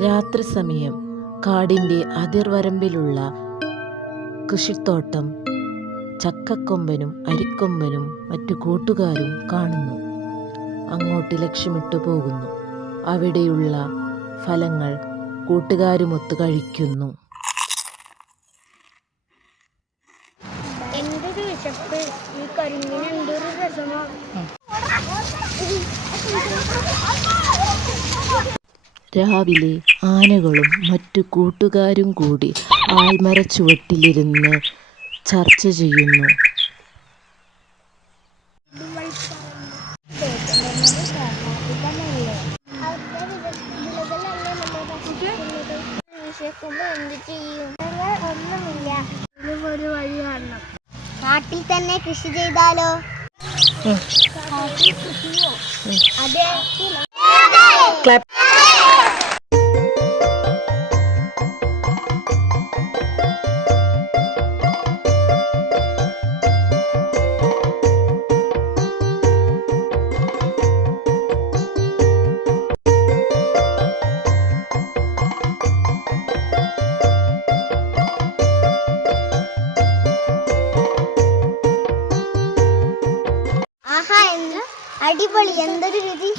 രാത്രി സമയം കാടിൻ്റെ അതിർവരമ്പിലുള്ള കൃഷിത്തോട്ടം ചക്കക്കൊമ്പനും അരിക്കൊമ്പനും മറ്റു കൂട്ടുകാരും കാണുന്നു. അങ്ങോട്ട് ലക്ഷ്യമിട്ടു പോകുന്നു. അവിടെയുള്ള ഫലങ്ങൾ കൂട്ടുകാരുമൊത്ത് കഴിക്കുന്നു. എന്തൊരു വിശപ്പ്! ഈ കരിമീൻ എന്തൊരു രസമാണ്. രാവിലെ ആനകളും മറ്റു കൂട്ടുകാരും കൂടി ആൽമരച്ചുവട്ടിലിരുന്ന് ചർച്ച ചെയ്യുന്നു. ഒരു വഴി കാണണം. കാട്ടിൽ തന്നെ കൃഷി ചെയ്താലോ? അതെ. അടിപൊളി! എന്തൊരു രുചി!